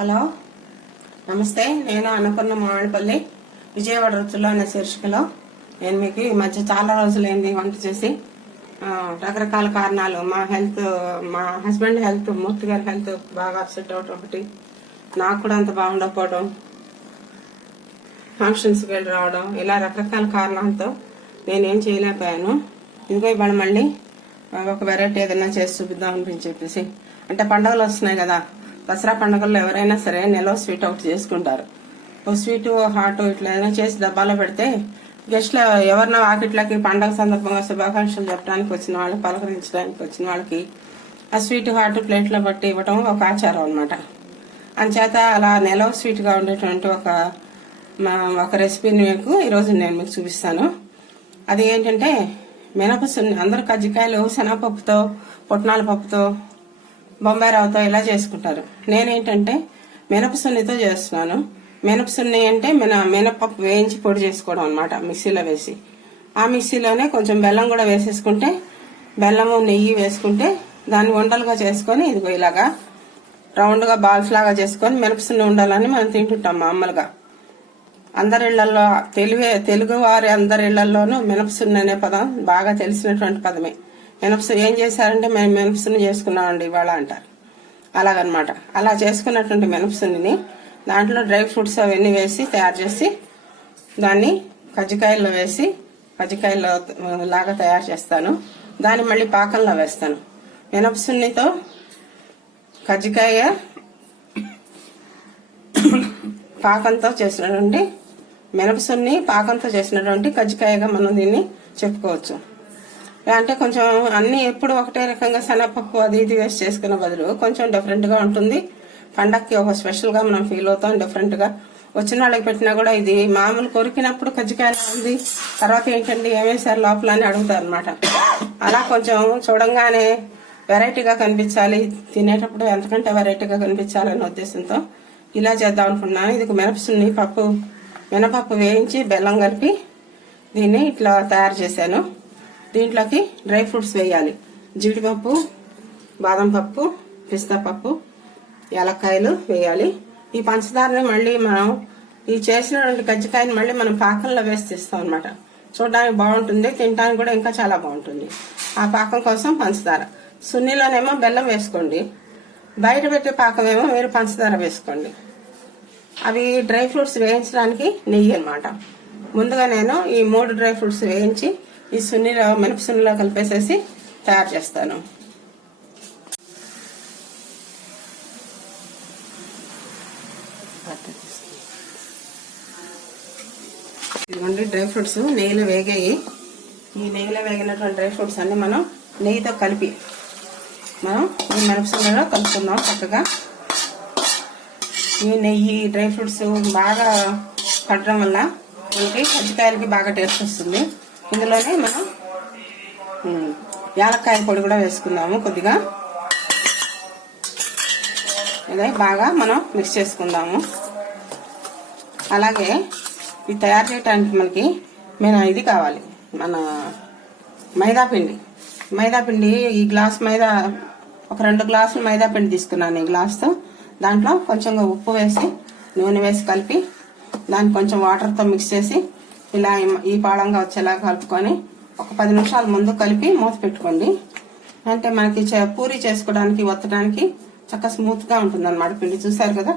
Hello నమస్తే. నేను అన్నపూర్ణ మామిడిపల్లి విజయవాడ రుచుల్లో అనే శీర్షికలో నేను మీకు ఈ మధ్య చాలా రోజులైంది వంట చేసి రకరకాల కారణాలు మా హస్బెండ్ హెల్త్, మూర్తి గారి హెల్త్ బాగా అప్సెట్ అవటం ఒకటి, నాకు కూడా అంత బాగుండకపోవడం, ఫంక్షన్స్కి వెళ్ళి రావడం, ఇలా రకరకాల కారణాలతో నేనేం చేయలేకపోయాను. ఇంకో ఇవాళ మళ్ళీ ఒక వెరైటీ ఏదైనా చేసి చూపిద్దాం అనిపించి అంటే పండుగలు వస్తున్నాయి కదా, దసరా పండుగల్లో ఎవరైనా సరే నిలవ స్వీట్ ఒకటి చేసుకుంటారు. ఒక స్వీట్ హాట్ ఇట్లా ఏదైనా చేసి డబ్బాలో పెడితే గెస్ట్లు ఎవరినో వాకిట్లకి పండుగ సందర్భంగా శుభాకాంక్షలు చెప్పడానికి వచ్చిన వాళ్ళు, పలకరించడానికి వచ్చిన వాళ్ళకి ఆ స్వీట్ హాట్ ప్లేట్లో పట్టి ఇవ్వటం ఒక ఆచారం అనమాట. అందుచేత అలా నిలవ స్వీట్గా ఉండేటువంటి ఒక రెసిపీని ఈరోజు నేను మీకు చూపిస్తాను. అది ఏంటంటే మినపసున్ని. అందరూ కజ్జికాయలు శనగపప్పుతో, పుట్నాల పప్పుతో, బొంబాయి రవ్వతో ఇలా చేసుకుంటారు. నేనేంటంటే మినపసున్నితో చేస్తున్నాను. మినపసున్ని అంటే మినపప్పు వేయించి పొడి చేసుకోవడం అనమాట, మిక్సీలో వేసి. ఆ మిక్సీలోనే కొంచెం బెల్లం కూడా వేసేసుకుంటే, బెల్లము నెయ్యి వేసుకుంటే దాన్ని ఉండలుగా చేసుకొని ఇదిగో ఇలాగా రౌండ్గా బాల్స్ లాగా చేసుకొని మినపసున్ని ఉండాలని మనం తింటుంటాం మామూలుగా. అందరిళ్లలో తెలుగు వారి అందరిళ్లలోనూ మినపసున్ని అనే పదం బాగా తెలిసినటువంటి పదమే. ఏం చేశారంటే మేము మినపసున్ని చేసుకున్నామండి ఇవాళ అంటారు. అలాగనమాట. అలా చేసుకున్నటువంటి మినపసున్నిని దాంట్లో డ్రై ఫ్రూట్స్ అవన్నీ వేసి తయారు చేసి దాన్ని కజ్జికాయల్లో వేసి కజ్జికాయల్లో లాగా తయారు చేస్తాను. దాన్ని మళ్ళీ పాకంలో వేస్తాను. మినపసున్నితో కజ్జికాయ పాకంతో చేసినటువంటి మినపసున్ని పాకంతో చేసినటువంటి కజ్జికాయగా మనం దీన్ని చెప్పుకోవచ్చు. అంటే కొంచెం అన్ని ఎప్పుడు ఒకటే రకంగా శనగపప్పు అది ఇది వేసి చేసుకునే బదులు కొంచెం డిఫరెంట్ గా ఉంటుంది. పండక్కి ఒక స్పెషల్ గా మనం ఫీల్ అవుతాం. డిఫరెంట్ గా వచ్చిన వాళ్ళకి పెట్టినా కూడా ఇది మామూలు కొరికినప్పుడు కజ్జికాయలా ఉంది, తర్వాత ఏంటండి ఏమేసారు లోపల అని అడుగుతారు అనమాట. అలా కొంచెం చూడంగానే వెరైటీగా కనిపించాలి, తినేటప్పుడు ఎంతకంటే వెరైటీగా కనిపించాలనే ఉద్దేశంతో ఇలా చేద్దాం అనుకున్నాను. ఇది మినపసున్ని మినపప్పు వేయించి బెల్లం కలిపి దీన్ని ఇట్లా తయారు చేశాను. దీంట్లోకి డ్రై ఫ్రూట్స్ వేయాలి. జీడిపప్పు, బాదం పప్పు, పిస్తా పప్పు, యాలక్కాయలు వేయాలి. ఈ పంచదారని మళ్ళీ మనం ఈ చేసినటువంటి కజ్జికాయని మళ్ళీ మనం పాకంలో వేసి తీస్తాం అనమాట. చూడడానికి బాగుంటుంది, తినడానికి కూడా ఇంకా చాలా బాగుంటుంది. ఆ పాకం కోసం పంచదార. సున్నిలోనేమో బెల్లం వేసుకోండి, బయట పెట్టే పాకమేమో మీరు పంచదార వేసుకోండి. అవి డ్రై ఫ్రూట్స్ వేయించడానికి నెయ్యి అనమాట. ముందుగా నేను ఈ 3 డ్రై ఫ్రూట్స్ వేయించి ఈ మినపసున్నిలో కలిపేసేసి తయారు చేస్తాను. ఇదిగోండి డ్రై ఫ్రూట్స్ నెయ్యిలో వేగాయి. ఈ నెయ్యిలో వేగినటువంటి డ్రై ఫ్రూట్స్ అన్ని మనం నెయ్యితో కలిపి మనం ఈ మినపసున్నిలో కలుపుకుందాం చక్కగా. ఈ నెయ్యి డ్రై ఫ్రూట్స్ బాగా పడడం వల్ల మనకి కజ్జికాయలకి బాగా టేస్ట్ వస్తుంది. ఇందులోనే మనం యాలక్కాయ పొడి కూడా వేసుకుందాము కొద్దిగా. ఇదే బాగా మనం మిక్స్ చేసుకుందాము. అలాగే ఇది తయారు చేయడానికి మనకి ఇది కావాలి, మన మైదాపిండి. ఈ గ్లాస్ మైదా, ఒక 2 గ్లాసులు మైదాపిండి తీసుకున్నాను ఈ గ్లాస్తో. దాంట్లో కొంచెం ఉప్పు వేసి నూనె వేసి కలిపి దాన్ని కొంచెం వాటర్తో మిక్స్ చేసి ఇలా ఈ పాళంగా వచ్చేలా కలుపుకొని ఒక 10 నిమిషాల ముందు కలిపి మూత పెట్టుకోండి. అంటే మనకి పూరి చేసుకోవడానికి, ఒత్తడానికి చక్కగా స్మూత్ గా ఉంటుంది అన్నమాట పిండి. చూసారు కదా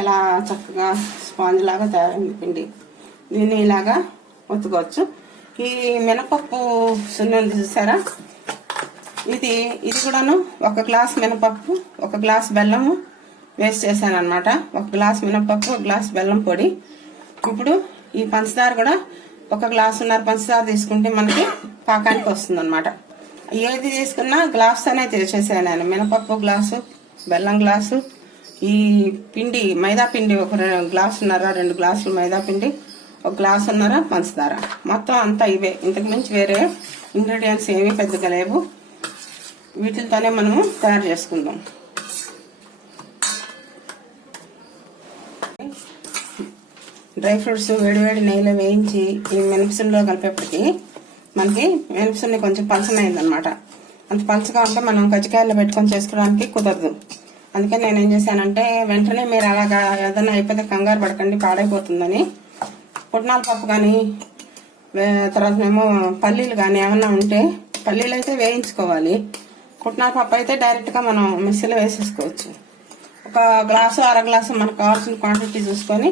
ఎలా చక్కగా స్పాంజ్ లాగా తయారైంది పిండి. దీన్ని ఇలాగా ఒత్తుకోవచ్చు. ఈ మినపప్పు సున్ని ఉంది చూసారా, ఇది కూడాను 1 గ్లాస్ మినపప్పు, 1 గ్లాస్ బెల్లము వేస్ట్ చేశాను అనమాట. 1 గ్లాస్ మినపప్పు, 1 గ్లాస్ బెల్లం పొడి. ఇప్పుడు ఈ పంచదార కూడా 1 గ్లాసున్నర పంచదార తీసుకుంటే మనకి పాకానికి వస్తుంది అనమాట. ఏది తీసుకున్నా గ్లాస్ అనే చేసేసాను నేను. మినపప్పు గ్లాసు, బెల్లం గ్లాసు, ఈ పిండి మైదా పిండి 1 గ్లాసున్నర, 2 గ్లాసులు మైదా పిండి, 1 గ్లాసున్నర పంచదార. మొత్తం అంతా ఇవే, ఇంతకు మించి వేరే ఇంగ్రీడియంట్స్ ఏమీ పెద్దగా లేవు. వీటితోనే మనము తయారు చేసుకుందాం. డ్రై ఫ్రూట్స్ వేడివేడి నెయ్యిలో వేయించి ఈ మినపసున్నిలో కలిపేప్పటికి మనకి మినపసున్ని కొంచెం పలసనైందనమాట. అంత పలసగా ఉంటే మనం కజ్జికాయల్లో పెట్టుకొని చేసుకోవడానికి కుదరదు. అందుకని నేను ఏం చేశానంటే వెంటనే మీరు అలాగా ఏదైనా అయిపోతే కంగారు పడకండి, పాడైపోతుందని. పుట్నాల పప్పు కానీ తర్వాత ఏమో పల్లీలు కానీ ఏమన్నా ఉంటే పల్లీలు అయితే వేయించుకోవాలి. పుట్నాల పప్పు అయితే డైరెక్ట్గా మనం మిక్సీలో వేసేసుకోవచ్చు. ఒక గ్లాసు అర గ్లాసు మనకు కావాల్సిన క్వాంటిటీ చూసుకొని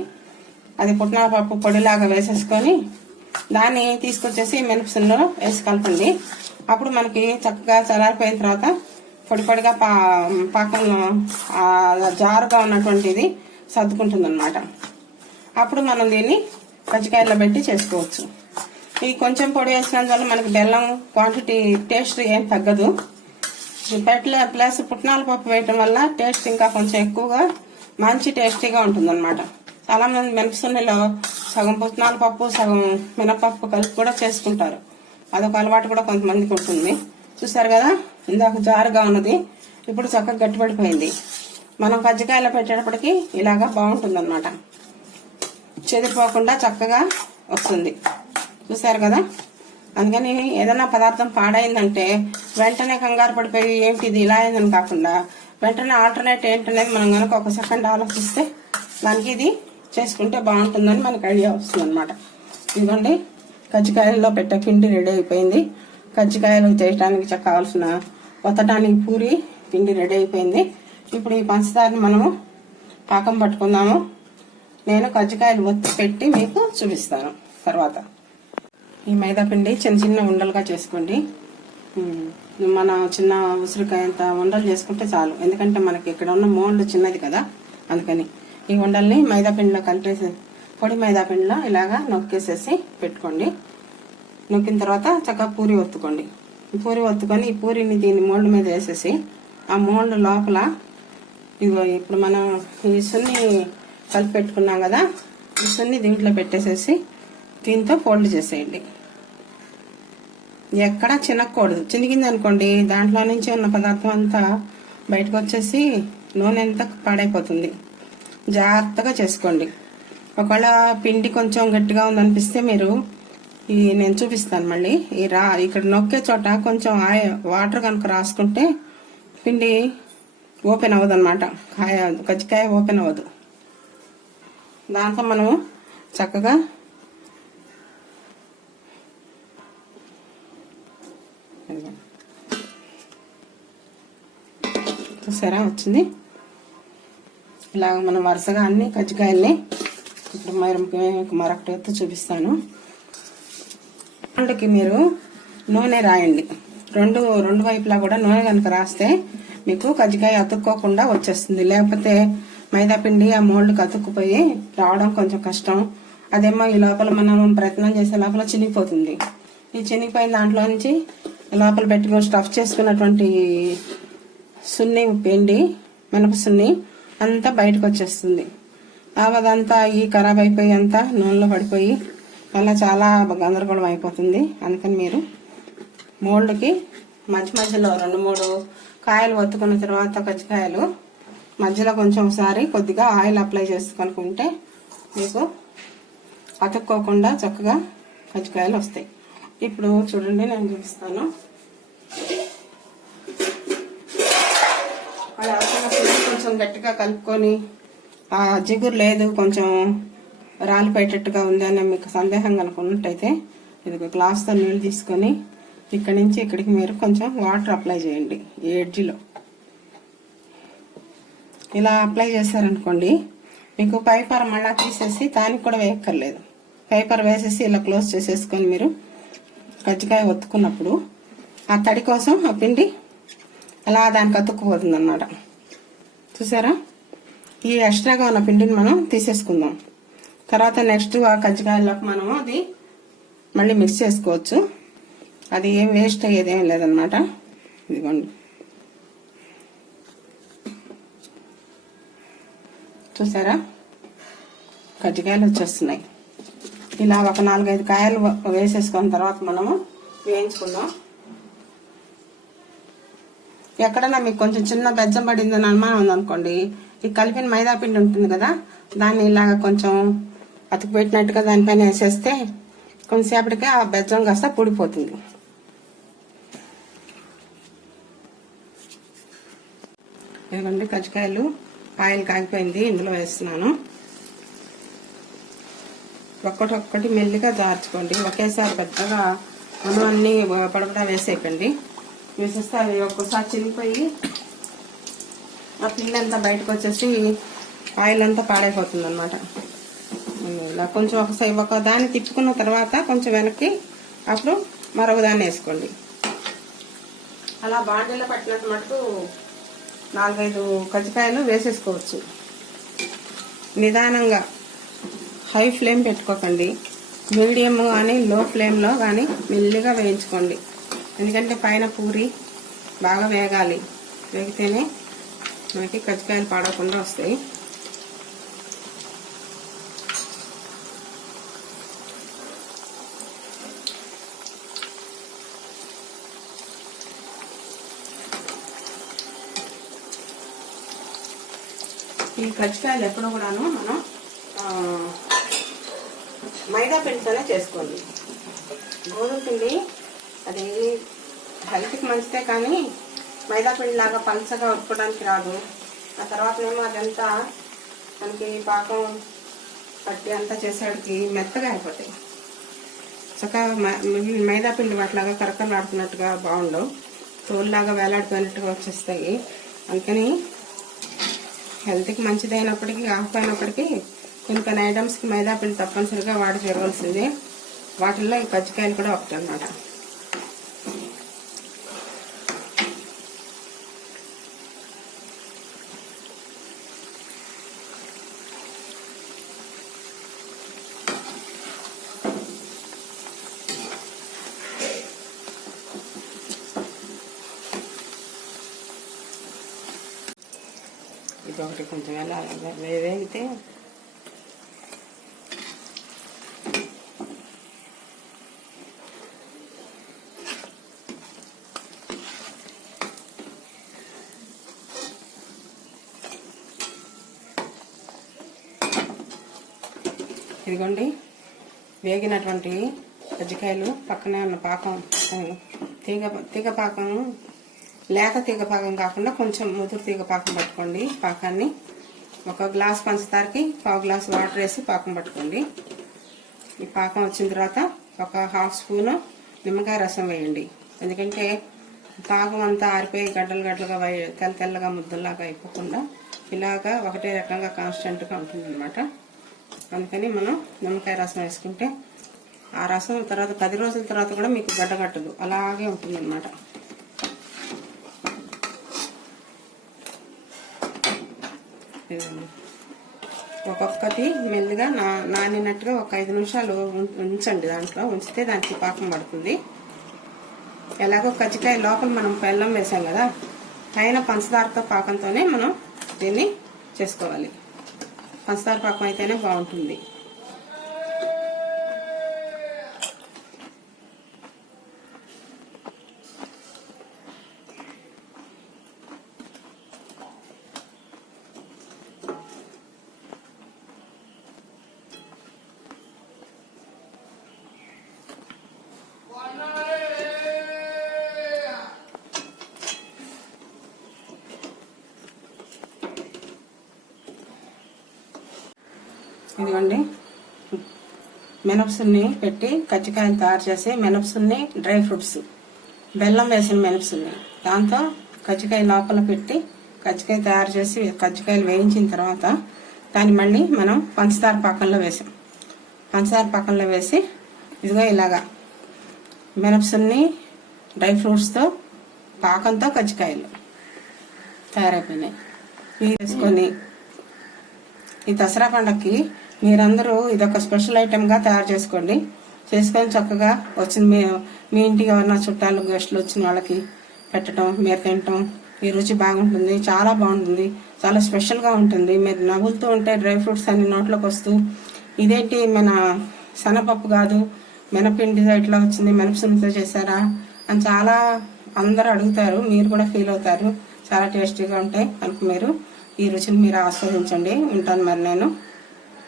అది పుట్నాల పప్పు పొడిలాగా వేసేసుకొని దాన్ని తీసుకొచ్చేసి మినపసుల్లో వేసి కలపండి. అప్పుడు మనకి చక్కగా చల్లారిపోయిన తర్వాత పొడి పొడిగా పాకంలో జారుగా ఉన్నటువంటిది సర్దుకుంటుంది అనమాట. అప్పుడు మనం దీన్ని కజ్జికాయల్లో పెట్టి చేసుకోవచ్చు. ఈ కొంచెం పొడి వేసినందువల్ల మనకి బెల్లం క్వాంటిటీ టేస్ట్ ఏం తగ్గదు. ప్లస్ పుట్నాల పప్పు వేయటం వల్ల టేస్ట్ ఇంకా కొంచెం ఎక్కువగా మంచి టేస్టీగా ఉంటుంది అనమాట. చాలా మంది మినపసున్నిలో సగం పుట్నాల పప్పు సగం మినపప్పు కలిపి కూడా చేసుకుంటారు. అదొక అలవాటు కూడా కొంతమందికి ఉంటుంది. చూసారు కదా, ఇందాక జారుగా ఉన్నది ఇప్పుడు చక్కగా గట్టిపడిపోయింది. మనం కజ్జికాయలో పెట్టేటప్పటికి ఇలాగా బాగుంటుంది అనమాట, చెదిరిపోకుండా చక్కగా వస్తుంది. చూసారు కదా. అందుకని ఏదైనా పదార్థం పాడైందంటే వెంటనే కంగారు పడిపోయి ఏంటి ఇది ఇలా అయిందని కాకుండా వెంటనే ఆల్టర్నేట్ ఏంటనేది మనం కనుక ఒక సెకండ్ ఆలోచిస్తే దానికి ఇది చేసుకుంటే బాగుంటుందని మనకు ఐడియా వస్తుంది అనమాట. ఇదిగోండి, కజ్జికాయల్లో పెట్టే పిండి రెడీ అయిపోయింది. కజ్జికాయలు చేయడానికి కావాల్సిన వత్తడానికి పూరి పిండి రెడీ అయిపోయింది. ఇప్పుడు ఈ పంచదారని మనము పాకం పట్టుకుందాము. నేను కజ్జికాయలు ఒత్తి పెట్టి మీకు చూపిస్తాను తర్వాత. ఈ మైదా పిండి చిన్న చిన్న ఉండలుగా చేసుకోండి. మన చిన్న ఉసిరికాయంత ఉండలు చేసుకుంటే చాలు, ఎందుకంటే మనకి ఇక్కడ ఉన్న మోల్డ్ చిన్నది కదా. అందుకని ఈ ఉండల్ని మైదా పిండిలో కలిపేసి పొడి మైదా పిండిలో ఇలాగా నొక్కేసేసి పెట్టుకోండి. నొక్కిన తర్వాత చక్కగా పూరి ఒత్తుకోండి. పూరి ఒత్తుకొని ఈ పూరిని దీని మోల్డ్ మీద వేసేసి ఆ మోల్డ్ లోపల ఇదిగో ఇప్పుడు మనం ఈ సున్ని కలిపి పెట్టుకున్నాం కదా, ఈ సున్ని దీంట్లో పెట్టేసేసి దీంతో ఫోల్డ్ చేసేయండి. ఎక్కడా చినక్కూడదు. చినిగింది అనుకోండి దాంట్లో నుంచి ఉన్న పదార్థం అంతా బయటకు వచ్చేసి నూనె అంతా పాడైపోతుంది. జాగ్రత్తగా చేసుకోండి. ఒకవేళ పిండి కొంచెం గట్టిగా ఉందనిపిస్తే మీరు నేను చూపిస్తాను మళ్ళీ. ఇక్కడ నొక్కే చోట కొంచెం వాటర్ కనుక రాసుకుంటే పిండి ఓపెన్ అవ్వదు అనమాట. కజ్జికాయ ఓపెన్ అవ్వదు. దాంతో మనము చక్కగా చూసారా వచ్చింది. ఇలాగ మనం వరుసగా అన్ని కజ్జికాయల్ని ఇప్పుడు మరొకటి ఎత్తు చూపిస్తాను. పండుకి మీరు నూనె రాయండి. రెండు వైపులా కూడా నూనె కనుక రాస్తే మీకు కజ్జికాయ అతుక్కోకుండా వచ్చేస్తుంది. లేకపోతే మైదా పిండి ఆ మోల్డ్కి అతుక్కుపోయి రావడం కొంచెం కష్టం. అదేమో ఈ లోపల మనం ప్రయత్నం చేసే లోపల చినిగిపోతుంది. ఈ చినిగిపోయిన దాంట్లో నుంచి లోపల పెట్టుకొని స్టఫ్ చేసుకున్నటువంటి సున్ని పిండి మినప సున్ని అంతా బయటకు వచ్చేస్తుంది. అదంతా ఈ ఖరాబ్ అయిపోయి అంతా నూనెలో పడిపోయి అలా చాలా గందరగోళం అయిపోతుంది. అందుకని మీరు మోల్డ్కి మధ్యలో 2-3 కాయలు ఒత్తుకున్న తర్వాత కజ్జికాయలు మధ్యలో కొంచెం ఒకసారి కొద్దిగా ఆయిల్ అప్లై చేసుకుంటే మీకు అతుక్కోకుండా చక్కగా కజ్జికాయలు వస్తాయి. ఇప్పుడు చూడండి నేను చూపిస్తాను. అలా కొంచెం గట్టిగా కలుపుకొని ఆ జిగురు లేదు కొంచెం రాలిపోయేటట్టుగా ఉంది అని మీకు సందేహం కనుకున్నట్టయితే ఇది గ్లాస్తో నీళ్ళు తీసుకొని ఇక్కడి నుంచి ఇక్కడికి మీరు కొంచెం వాటర్ అప్లై చేయండి. ఈ ఎడ్జిలో ఇలా అప్లై చేశారనుకోండి మీకు పైపర్ మళ్ళా తీసేసి దానికి కూడా వేయక్కర్లేదు. పైపర్ వేసేసి ఇలా క్లోజ్ చేసేసుకొని మీరు కజ్జికాయ ఒత్తుకున్నప్పుడు ఆ తడి కోసం ఆ పిండి అలా దానికి అతుక్కుపోతుంది అన్నమాట. చూసారా, ఈ ఎక్స్ట్రాగా ఉన్న పిండిని మనం తీసేసుకుందాం. తర్వాత నెక్స్ట్ ఆ కజ్జికాయలోకి మనము అది మళ్ళీ మిక్స్ చేసుకోవచ్చు. అది ఏం వేస్ట్ అయ్యేది ఏం లేదనమాట. ఇదిగోండి, చూసారా కజ్జికాయలు వచ్చేస్తున్నాయి. ఇలా ఒక 4-5 కాయలు వేసేసుకున్న తర్వాత మనము వేయించుకుందాం. ఎక్కడన్నా మీకు కొంచెం చిన్న బెజ్జం పడిందని అనుమానం ఉందనుకోండి, ఈ కలిపిన మైదా పిండి ఉంటుంది కదా, దాన్ని ఇలాగ కొంచెం అతుకు పెట్టినట్టుగా దానిపైన వేసేస్తే కొంతసేపటికే ఆ బెజ్జం కాస్త పొడిపోతుంది. ఇదిగోండి కజ్జికాయలు ఆయిల్ కాగిపోయింది, ఇందులో వేస్తున్నాను. ఒక్కటొక్కటి మెల్లిగా జార్చుకోండి, ఒకేసారి పెద్దగా అన్నీ పడపడా వేసేయకండి. వేసేస్తే అవి ఒక్కసారి చినిగిపోయి ఆ పిండి అంతా బయటకు వచ్చేసి ఆయిల్ అంతా పాడైపోతుంది అనమాట. ఇలా కొంచెం ఒక దాన్ని తిప్పుకున్న తర్వాత కొంచెం వెనక్కి అప్పుడు మరొక దాన్ని వేసుకోండి. అలా బాండీలో పట్టినట్టు మటుకు 4-5 కజ్జికాయలు వేసేసుకోవచ్చు. నిదానంగా హై ఫ్లేమ్ పెట్టుకోకండి, మీడియం కానీ లో ఫ్లేమ్లో కానీ మెల్లిగా వేయించుకోండి. ఎందుకంటే పైన పూరి బాగా వేగాలి, వేగితేనే మనకి కజ్జికాయలు పాడకుండా వస్తాయి. ఈ కజ్జికాయలు ఎప్పుడు కూడాను మనం మైదా పిండితోనే చేసుకోండి. గోధుమ పిండి అది హెల్త్కి మంచిదే, కానీ మైదా పిండి లాగా పలచగా ఉడుకోవడానికి రాదు. ఆ తర్వాత ఏమో అదంతా మనకి పాకం పట్టి అంతా చేసేటికి మెత్తగా అయిపోతాయి. చక్కగా మైదా పిండి వాటిలాగా కరకరలాడుతున్నట్టుగా బాగుండవు, తోలులాగా వేలాడిపోయినట్టుగా వచ్చేస్తాయి. అందుకని హెల్త్కి మంచిదైనప్పటికీ కాకపోయినప్పటికీ కొన్ని ఐటమ్స్కి మైదా పిండి తప్పనిసరిగా వాడి చేరవలసిందే. వాటిల్లో ఈ కజ్జికాయలు కూడా ఒకటి అన్నమాట. ఇది ఒకటి కొంచెం ఎలా వేగితే ఇదిగోండి వేగినటువంటి కజ్జికాయలు. పక్కనే ఉన్న పాకం తీగ పాకం, లేత తీగ పాకం కాకుండా కొంచెం ముదురు తీగ పాకం పట్టుకోండి. పాకాన్ని 1 గ్లాస్ పంచదారకి 1/2 గ్లాస్ వాటర్ వేసి పాకం పట్టుకోండి. ఈ పాకం వచ్చిన తర్వాత 1/2 స్పూను నిమ్మకాయ రసం వేయండి. ఎందుకంటే పాకం అంతా ఆరిపోయి గడ్డలుగా తెల్లగా ముద్దల్లాగా అయిపోకుండా ఇలాగా ఒకటే రకంగా కాన్స్టెంట్గా ఉంటుంది అనమాట. అందుకని మనం నిమ్మకాయ రసం వేసుకుంటే ఆ రసం తర్వాత 10 రోజుల తర్వాత కూడా మీకు గడ్డగట్టదు, అలాగే ఉంటుంది అనమాట. ఒక్కొక్కటి మెల్లిగా నానినట్టుగా ఒక 5 నిమిషాలు ఉంచండి. దాంట్లో ఉంచితే దానికి పాకం పడుతుంది. ఎలాగో కజ్జికాయ లోపల మనం బెల్లం వేసాం కదా, పైన పంచదారతో పాకంతోనే మనం దీన్ని చేసుకోవాలి. పంచదార పాకం అయితేనే బాగుంటుంది. ఇదిగోండి మినపసున్ని పెట్టి కజ్జికాయలు తయారు చేసి, మినపసున్ని డ్రై ఫ్రూట్స్ బెల్లం వేసిన మినపసున్ని దాంతో కజ్జికాయ లోపల పెట్టి కజ్జికాయ తయారు చేసి కజ్జికాయలు వేయించిన తర్వాత దాన్ని మళ్ళీ మనం పంచదార పాకంలో వేసాం. పంచదార పాకంలో వేసి ఇదిగో ఇలాగా మినపసున్ని డ్రై ఫ్రూట్స్తో పాకంతో కజ్జికాయలు తయారైపోయినాయి. వేసుకొని ఈ దసరా పండగకి మీరందరూ ఇదొక స్పెషల్ ఐటెంగా తయారు చేసుకోండి. చేసుకొని చక్కగా వచ్చింది మీ ఇంటికి ఎవరన్నా చుట్టాలు గెస్టులు వచ్చిన వాళ్ళకి పెట్టడం, మీరు తినటం. ఈ రుచి బాగుంటుంది, చాలా బాగుంటుంది, చాలా స్పెషల్గా ఉంటుంది. మీరు నవ్వులుతూ ఉంటే డ్రై ఫ్రూట్స్ అన్ని నోట్లోకి వస్తూ ఇదేంటి మన శనగపప్పు కాదు మినపిండి ఇట్లా వచ్చింది, మినపసున్నితో చేశారా అని చాలా అందరూ అడుగుతారు. మీరు కూడా ఫీల్ అవుతారు. చాలా టేస్టీగా ఉంటాయి కనుక మీరు ఈ రుచిని మీరు ఆస్వాదించండి. ఉంటాను మరి నేను.